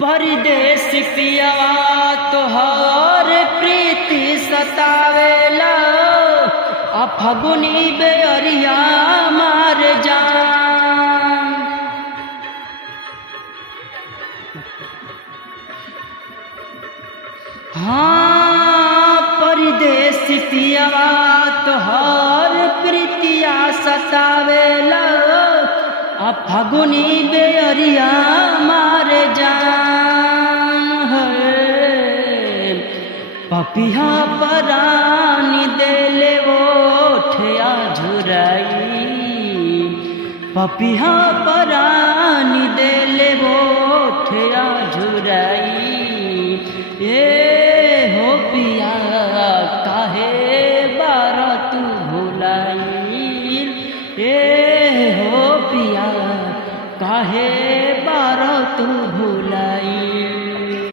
परदेस पियवा तोहर प्रीति सतावेला आ फगुनी बेअरिया मार जान। हाँ परदेस पियवा तोहर प्रीतिया सतावेला आ फगुनी बेअरिया मार जान। पपिहा परानी देले ओठया झुराई, पपिहा परानी देले ओठया झुराई। ए हो पिया काहे बार तू भुलाई, ए हो पिया काहे बार तू भुलाई।